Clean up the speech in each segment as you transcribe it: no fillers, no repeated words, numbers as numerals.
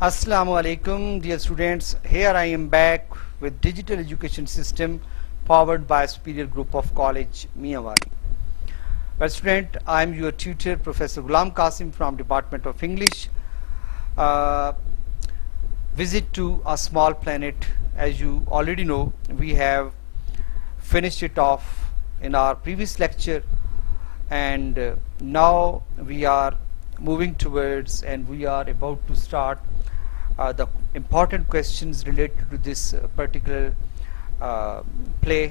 Assalamu alaikum, dear students. Here I am back with digital education system powered by Superior Group of College, Miyawari. Well, student, I am your tutor, Professor Ghulam Qasim from Department of English. Visit to a small planet. As you already know, we have finished it off in our previous lecture, and now we are moving towards and we are about to start the important questions related to this particular play.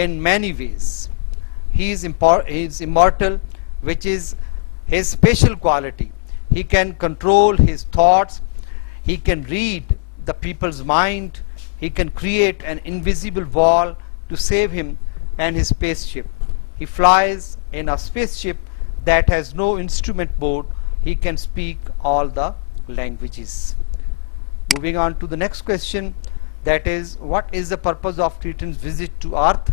in many ways. He is immortal, which is his special quality. He can control his thoughts. He can read the people's mind. He can create an invisible wall to save him and his spaceship. He flies in a spaceship that has no instrument board. He can speak all the languages. Moving on to the next question, that is, what is the purpose of Cretan's visit to Earth?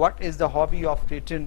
What is the hobby of Cretan?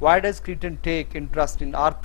Why does Cretan take interest in Earth?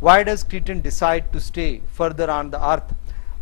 Why does Cretan decide to stay further on the Earth?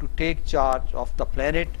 To take charge of the planet,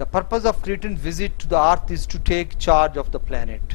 The purpose of Cretan's visit to the Earth is to take charge of the planet.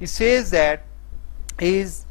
he says that he is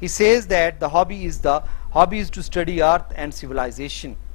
He says that the hobby is to study Earth and civilization.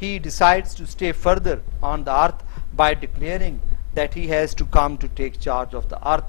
He decides to stay further on the Earth by declaring that he has to come to take charge of the Earth.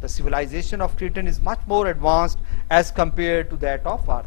the civilization of Cretan is much more advanced as compared to that of Earth.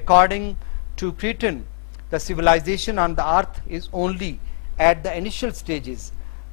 According to Cretan, the civilization on the Earth is only at the initial stages.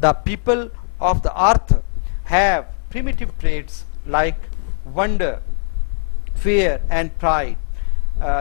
The people of the Earth have primitive traits like wonder, fear and pride.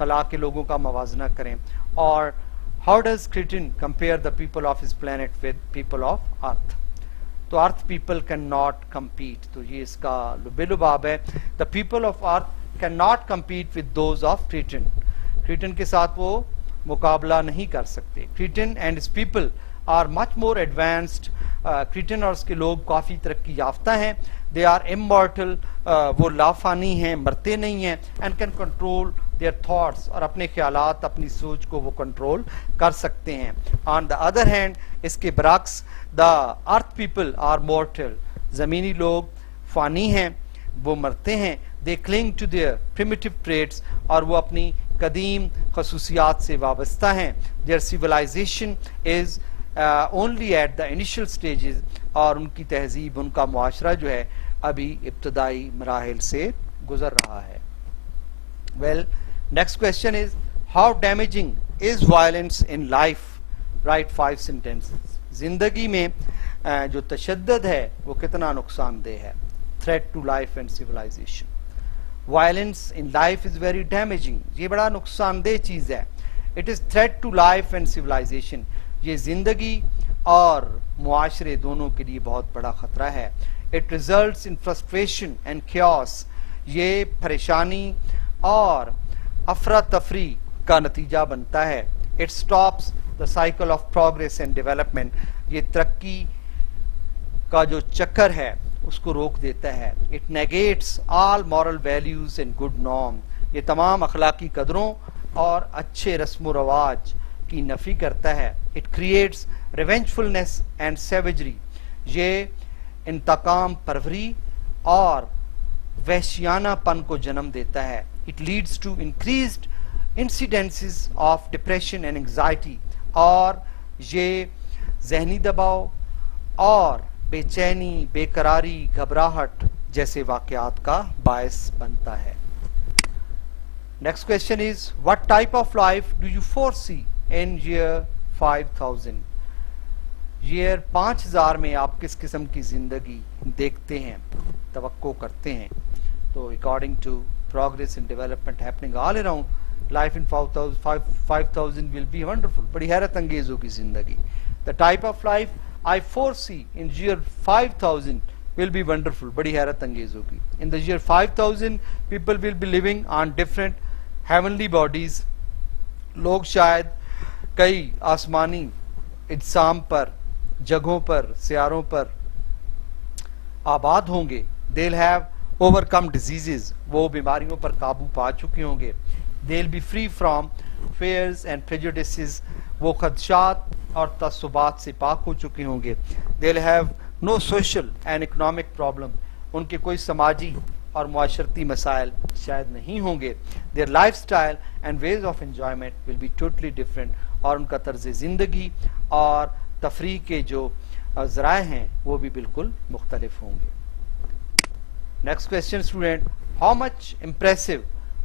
خلا کے لوگوں کا موازنہ کریں. اور how does Cretan compare the people of his planet with people of earth؟ تو earth people can not compete. تو یہ اس کا لب لباب ہے. The people of earth can not compete with those of Kreton. Kreton کے ساتھ وہ مقابلہ نہیں کر سکتے. Kreton and his people are much more advanced. Kreton اور اس کے لوگ کافی ترقی یافتہ ہیں. They are immortal. وہ لافانی ہیں, مرتے نہیں ہیں. And can control their thoughts. اور اپنے خیالات, اپنی سوچ کو وہ کنٹرول کر سکتے ہیں. آن دا ادر ہینڈ, اس کے برعکس, the earth people are mortal. زمینی لوگ فانی ہیں, وہ مرتے ہیں. They cling to their primitive traits. اور وہ اپنی قدیم خصوصیات سے وابستہ ہیں. Their civilization is only at the initial stages. اور ان کی تہذیب, ان کا معاشرہ جو ہے ابھی ابتدائی مراحل سے گزر رہا ہے. Well, next question is how damaging is violence in life? Right 5 sentences. زندگی میں جو تشدد ہے وہ کتنا نقصان دہ ہے. Threat to life and civilization. Violence in life is very damaging. یہ بڑا نقصان دہ چیز ہے. It is threat to life and civilization. یہ زندگی اور معاشرے دونوں کے لیے بہت بڑا خطرہ ہے. It results in frustration and chaos. یہ پریشانی اور افراتفری کا نتیجہ بنتا ہے. It stops the cycle of progress and development. یہ ترقی کا جو چکر ہے اس کو روک دیتا ہے. It negates all moral values and good norm. یہ تمام اخلاقی قدروں اور اچھے رسم و رواج کی نفی کرتا ہے. It creates revengefulness and savagery. یہ انتقام پروری اور وحشیانہ پن کو جنم دیتا ہے. It leads to increased incidences of depression and anxiety. اور یہ ذہنی دباؤ اور بے چینی, بے قراری, گھبراہٹ جیسے واقعات کا باعث بنتا ہے. Next question is what type of life do you foresee in year 5000؟ year 5000 میں آپ کس قسم کی زندگی دیکھتے ہیں, توقع کرتے ہیں؟ تو according to progress and development happening all around, life in 5000 will be wonderful. بڑی حیرت انگیز ہوگی زندگی. The type of life I foresee in year 5000 will be wonderful. بڑی حیرت انگیز ہوگی. In the year 5000 people will be living on different heavenly bodies. لوگ شاید کئی آسمانی اجسام پر, جگہوں پر, سیاروں پر آباد ہوں گے. They'll have overcome diseases. وہ بیماریوں پر قابو پا چکے ہوں گے. They'll be free from fears and prejudices. وہ خدشات اور تعصبات سے پاک ہو چکے ہوں گے. They'll have no social and economic problem. ان کے کوئی سماجی اور معاشرتی مسائل شاید نہیں ہوں گے. Their lifestyle and ways of enjoyment will be totally different. اور ان کا طرز زندگی اور تفریح کے جو ذرائع ہیں وہ بھی بالکل مختلف ہوں گے. Next question student, how much impressive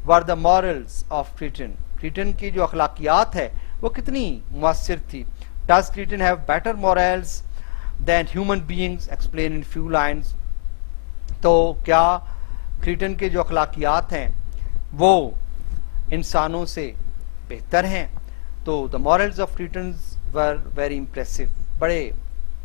were the morals of Kreton? Kreton کی جو اخلاقیات ہے وہ کتنی مؤثر تھی. Does Kreton have better morals than human beings? Explain in few lines. تو کیا کریٹن کے جو اخلاقیات ہیں وہ انسانوں سے بہتر ہیں؟ تو the morals of Kretons were very impressive. بڑے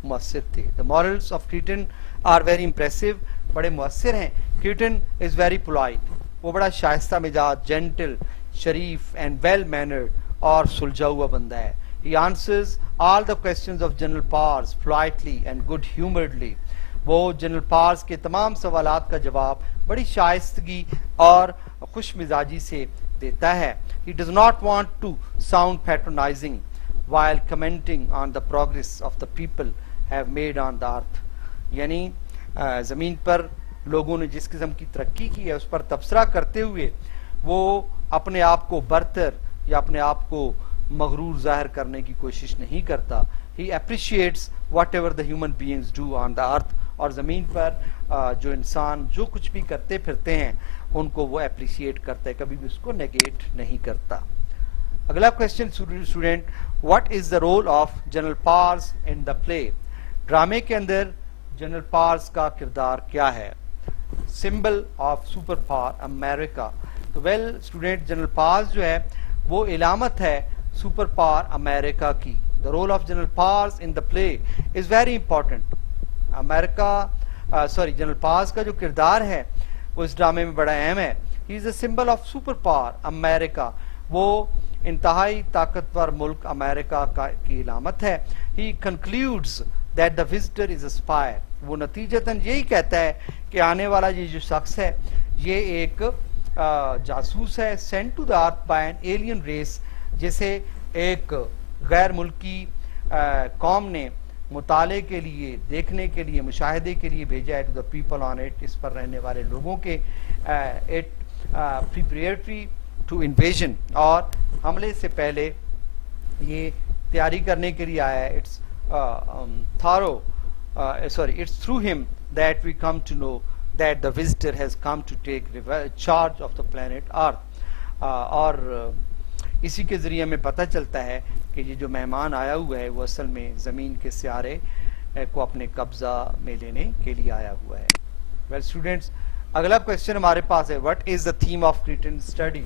مؤثر تھے. The morals of Kreton are very impressive. بڑے مؤثر ہیں. Kreton is very polite. وہ بڑا شائستہ مزاج, جینٹل, شریف اینڈ ویل مینرڈ اور سلجھا ہوا بندہ ہے. He answers all the questions of general powers politely and good humoredly. وہ جنرل پارس کے تمام سوالات کا جواب بڑی شائستگی اور خوش مزاجی سے دیتا ہے. He does not want to sound patronizing while commenting on the progress of the people have made on the earth. یعنی زمین پر لوگوں نے جس قسم کی ترقی کی ہے اس پر تبصرہ کرتے ہوئے وہ اپنے آپ کو برتر یا اپنے آپ کو مغرور ظاہر کرنے کی کوشش نہیں کرتا. He appreciates whatever the human beings do on the earth. اور زمین پر جو انسان جو کچھ بھی کرتے پھرتے ہیں ان کو وہ اپریشیٹ کرتا ہے, کبھی بھی اس کو نیگیٹ نہیں کرتا. اگلا question student, what is the role of General Powers in the play؟ ڈرامے کے اندر جنرل پارس کا کردار کیا ہے؟ سمبل آف سپر پاور امریکہ. تو ویل اسٹوڈینٹ جنرل پارز جو ہے وہ علامت ہے سپر پاور امریکہ کی. The role of General Powers in the play is very important. General Powers کا جو کردار ہے وہ اس ڈرامے میں بڑا اہم ہے. He is a symbol of super power America. وہ انتہائی طاقتور ملک امریکہ کی علامت ہے. He concludes that the visitor is a spy. وہ نتیجتاً یہی کہتا ہے کہ آنے والا یہ جو شخص ہے یہ ایک جاسوس ہے. Sent to the earth by an alien race, جسے ایک غیر ملکی قوم نے مطالعے کے لیے, دیکھنے کے لیے, مشاہدے کے لیے بھیجا ہے. To the people on it, اس پر رہنے والے لوگوں کے. اٹ پریپریٹری ٹو انویژن, اور حملے سے پہلے یہ تیاری کرنے کے لیے آیا ہے. It's it's through him that we come to know that the visitor has come to take charge of the planet Earth. اور اسی کے ذریعے ہمیں پتہ چلتا ہے کہ یہ جو مہمان آیا ہوا ہے وہ اصل میں زمین کے سیارے کو اپنے قبضہ میں لینے کے لیے آیا ہوا ہے. ویل اسٹوڈینٹس, اگلا کوشچن ہمارے پاس ہے, what is the theme of Kreton study.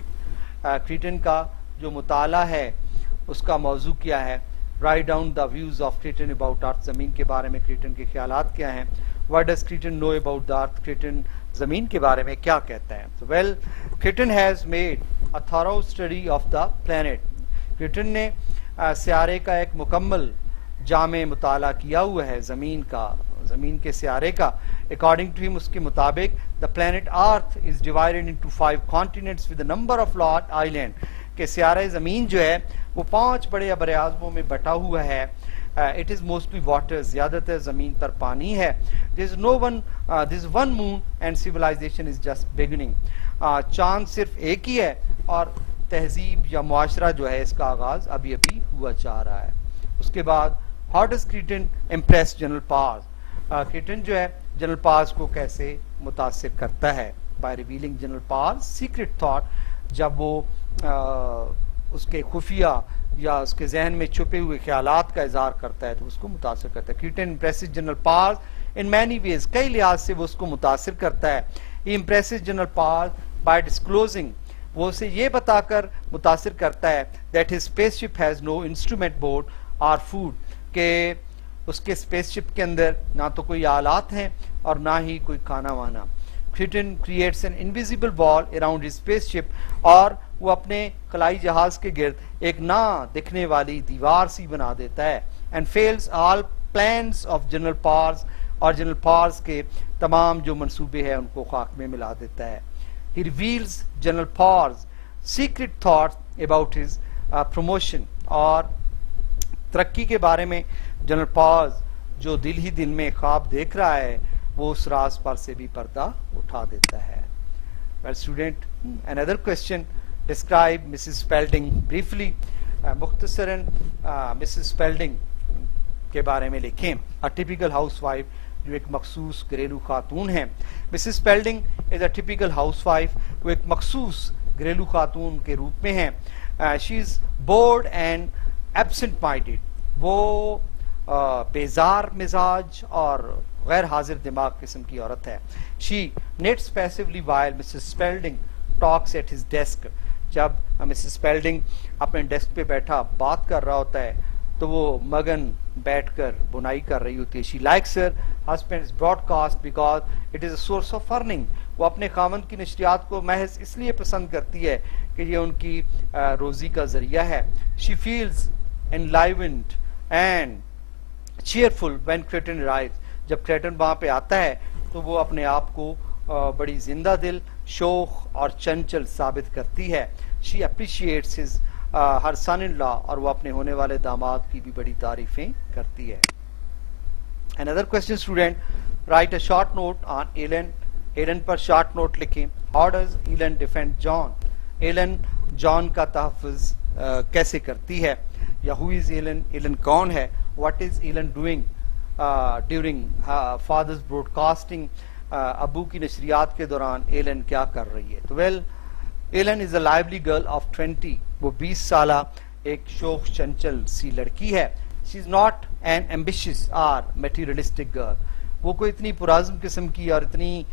Kreton کا جو مطالعہ ہے اس کا موضوع کیا ہے. Write down the views of Kreton about earth. زمین کے بارے میں کریٹن کے خیالات کیا ہیں. What does Kreton know about the earth. Kreton زمین کے بارے میں کیا کہتا ہے. Well Kreton has made a thorough study of the planet. Kreton نے سیارے کا ایک مکمل جامع مطالعہ کیا ہوا ہے, زمین کا, زمین کے سیارے کا. اکارڈنگ ٹو ہم, اس کے مطابق, the planet earth is divided into 5 continents with a number of large island. کہ سیارہ زمین جو ہے وہ 5 بڑے براعظموں میں بٹا ہوا ہے. اٹ از موسٹلی واٹر, زیادہ تر زمین پر پانی ہے. This one moon and civilisation is just beginning. چاند صرف ایک ہی ہے اور تہذیب یا معاشرہ جو ہے اس کا آغاز ابھی ابھی ہوا چاہ رہا ہے. اس کے بعد how does creating impress general powers. Creating جو ہے جنرل پارز کو کیسے متاثر کرتا ہے. By revealing general powers secret thought. جب وہ اس کے خفیہ یا اس کے ذہن میں چھپے ہوئے خیالات کا اظہار کرتا ہے تو اس کو متاثر کرتا ہے. Kreton impresses General Powers in many ways. کئی لحاظ سے وہ اس کو متاثر کرتا ہے. He impresses General Powers by disclosing. وہ اسے یہ بتا کر متاثر کرتا ہے that his space ship has no instrument board اور فوڈ. کہ اس کے اسپیس شپ کے اندر نہ تو کوئی آلات ہیں اور نہ ہی کوئی کھانا وانا. کریٹن کریٹس این انویزیبل وال اراؤنڈ ہز اسپیس شپ. اور وہ اپنے خلائی جہاز کے گرد ایک نہ دکھنے والی دیوار سی بنا دیتا ہے. And feels all plans of General powers. اور جنرل پارز کے تمام جو منصوبے ہیں ان کو خاک میں ملا دیتا ہے. He reveals General Parr's secret thoughts about his promotion. اور ترقی کے بارے میں جنرل پارز جو دل ہی دل میں خواب دیکھ رہا ہے وہ اس راز پر سے بھی پردہ اٹھا دیتا ہے. Well student, another question, describe Mrs. Spalding briefly. مختصراً Mrs. Spalding کے بارے میں لکھیں. A typical housewife, جو ایک مخصوص گھریلو خاتون ہیں. Mrs Spalding is a typical housewife. وہ ایک مخصوص گھریلو خاتون کے روپ میں ہیں. She is bored and absent minded. وہ بیزار مزاج اور غیر حاضر دماغ قسم کی عورت ہے. She knits passively while Mrs Spalding talks at his desk. جب مسز اسپیلڈنگ اپنے ڈیسک پہ بیٹھا بات کر رہا ہوتا ہے تو وہ مگن بیٹھ کر بنائی کر رہی ہوتی ہے. She likes her husband's broadcast because it is a source of earning. وہ اپنے خاوند کی نشریات کو محض اس لیے پسند کرتی ہے کہ یہ ان کی روزی کا ذریعہ ہے. She feels enlivened and cheerful when Kreton arrives. جب کریٹن وہاں پہ آتا ہے تو وہ اپنے آپ کو بڑی زندہ دل, شوخ اور چنچل ثابت کرتی ہے. شی اپریشیٹس ہز ہر سن ان لا. اور وہ اپنے ہونے والے داماد کی بھی بڑی تعریفیں کرتی ہے. Another question student, write a short note on Ellen. Ellen per short note لکھیں. How does Ellen defend John? Ellen John کا تحفظ کیسے کرتی ہے, یا who is Ellen? Ellen کون ہے? What is Ellen doing during father's broadcasting? ابو کی نشریات کے دوران ایلن کیا کر رہی ہے. تو well, Ellen is a lively girl of 20. وہ 20 سالہ ایک شوخ چنچل سی لڑکی ہے. She is not an ambitious or materialistic girl. وہ کوئی اتنی پرازم قسم کی اور اتنی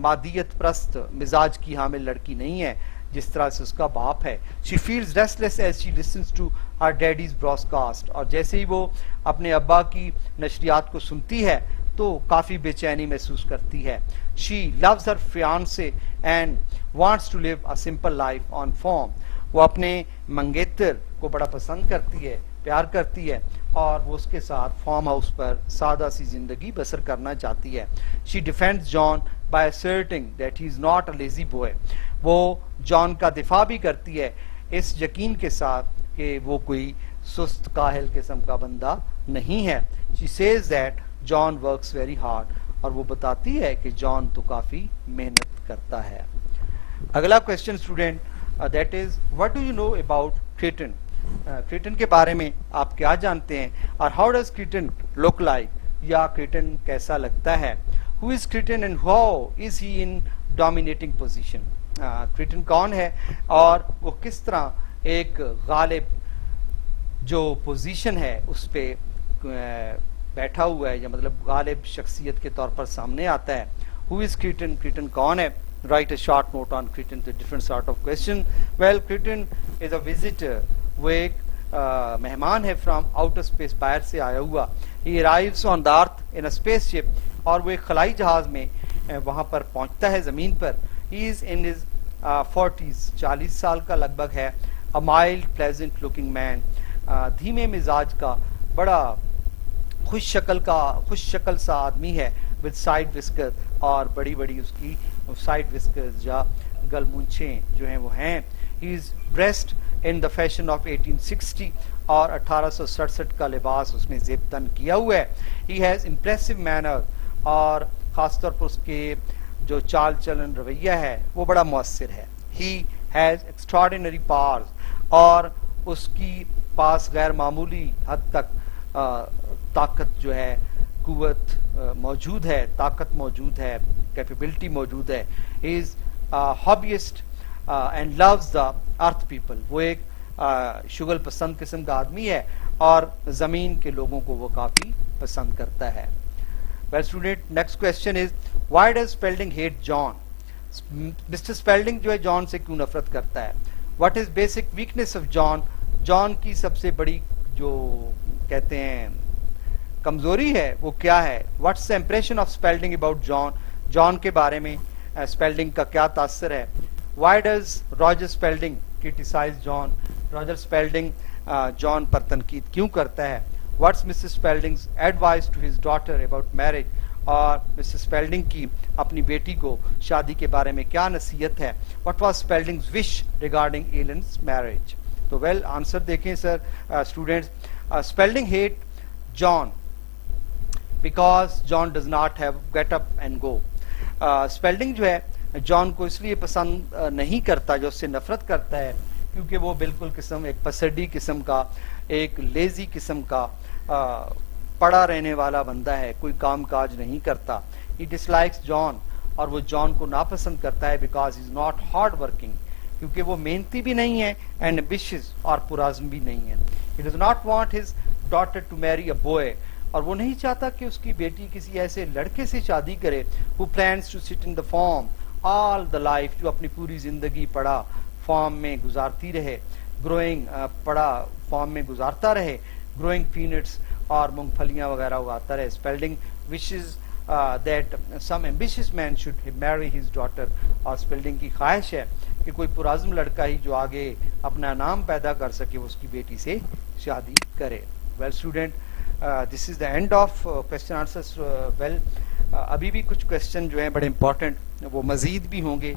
مادیت پرست مزاج کی حامل لڑکی نہیں ہے جس طرح سے اس کا باپ ہے. She feels restless as she listens to her daddy's broadcast, اور جیسے ہی وہ اپنے ابا کی نشریات کو سنتی ہے تو کافی بے چینی محسوس کرتی ہے. She loves her fiance and wants to live a simple life on farm. وہ اپنے منگیتر کو بڑا پسند کرتی ہے, پیار کرتی ہے, اور وہ اس کے ساتھ فارم ہاؤس پر سادہ سی زندگی بسر کرنا چاہتی ہے. شی ڈیفینڈز جان by asserting that he is not a lazy boy. وہ جان کا دفاع بھی کرتی ہے اس یقین کے ساتھ کہ وہ کوئی سست کاہل قسم کا بندہ نہیں ہے. She says that John works very hard. اور وہ بتاتی ہے کہ جان تو کافی محنت کرتا ہے. اگلا question student, that is what do you know about Cretan? Kreton کے بارے میں آپ کیا جانتے ہیں, اور how does Kreton look like, یا کریٹن کیسا لگتا ہے. Who is Kreton and how is he in dominating position. Kreton کون ہے اور وہ کس طرح ایک غالب جو پوزیشن ہے اس پہ بیٹھا ہوا ہے, یا مطلب غالب شخصیت کے طور پر سامنے آتا ہے. ہو از کریٹن, کریٹن کون ہے. Write a short note on Cretan, the different sort of question. Well, Cretan is a visitor. وہ ایک مہمان ہے فرام آؤٹر اسپیس, باہر سے آیا ہوا. ہی arrives on the earth in a space شپ, اور وہ ایک خلائی جہاز میں وہاں پر پہنچتا ہے زمین پر. ہی از ان ہز 40s, 40 سال کا لگ بھگ ہے. اے مائلڈ پلیزنٹ لکنگ مین, دھیمے مزاج کا بڑا خوش شکل سا آدمی ہے. ود سائڈ وسکر, اور بڑی بڑی اس کی سائڈ وسکر یا گل مونچھیں جو ہیں وہ ہیں. He is dressed in the fashion of 1860, اور 1867 کا لباس اس نے زیب تن کیا ہوا ہے. ہی ہیز امپریسو مینر, اور خاص طور پر اس کے جو چال چلن رویہ ہے وہ بڑا مؤثر ہے. ہی ہیز ایکسٹراڈینری پاورز, اور اس کی پاس غیر معمولی حد تک طاقت جو ہے, قوت موجود ہے, طاقت موجود ہے, کیپیبلٹی موجود ہے. He is hobbyist and loves the earth people. وہ ایک شغل پسند قسم کا آدمی ہے, اور زمین کے لوگوں کو وہ کافی پسند کرتا ہے. Well student, next question is why does Spalding hate John? Mr. Spalding جو ہے جان سے کیوں نفرت کرتا ہے. What is basic weakness of John? جان کی سب سے بڑی جو کہتے ہیں کمزوری ہے وہ کیا ہے. What's the impression of Spalding about John? جان کے بارے میں اسپیلڈنگ کا کیا تاثر ہے. Why does Roger Spalding criticize John? Roger Spalding John پر تنقید کیوں کرتا ہے. What's Mr. Spalding's advice to his daughter about marriage? اور مسٹر اسپیلڈنگ کی اپنی بیٹی کو شادی کے بارے میں کیا نصیحت ہے. What was Spalding's wish regarding Ellen's marriage? تو ویل آنسر دیکھیں سر students. Spalding hate John because John does not have get up and go. اسپیلڈنگ جو ہے جان کو اس لیے پسند نہیں کرتا, جو اس سے نفرت کرتا ہے, کیونکہ وہ بالکل ایک پسڈی قسم کا, ایک لیزی قسم کا پڑا رہنے والا بندہ ہے, کوئی کام کاج نہیں کرتا. ہی ڈس لائکس جان, اور وہ جان کو ناپسند کرتا ہے because he is not hard working, کیونکہ وہ محنتی بھی نہیں ہے اینڈ ایمبیشیس, اور پرعزم بھی نہیں ہے. He does not want his daughter to marry a boy, اور وہ نہیں چاہتا کہ اس کی بیٹی کسی ایسے لڑکے سے شادی کرے who plans to sit in the farm all the life, جو اپنی پوری زندگی پڑا فارم میں گزارتی رہے, گروئنگ پڑا فارم میں گزارتا رہے, گروئنگ پینٹس اور مونگ پھلیاں وغیرہ اگاتا رہے. اسپیلڈنگ wishes that some ambitious man should marry his daughter, اور اسپیلڈنگ کی خواہش ہے کہ کوئی پرعزم لڑکا ہی جو آگے اپنا نام پیدا کر سکے وہ اس کی بیٹی سے شادی کرے. Well student, this is the end of question answers. Well ابھی بھی کچھ کوشچن جو ہیں بڑے امپورٹنٹ وہ مزید بھی ہوں گے.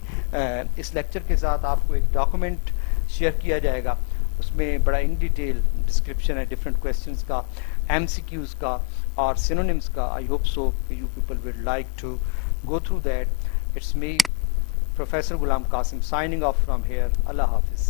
اس لیکچر کے ساتھ آپ کو ایک ڈاکومنٹ شیئر کیا جائے گا, اس میں بڑا ان ڈیٹیل ڈسکرپشن ہے ڈفرینٹ کوشچنس کا, ایم سی کیوز کا اور سینونیمس کا. I hope so you people will like to go through that. It's me professor Ghulam Qasim signing off from here. Allah Hafiz.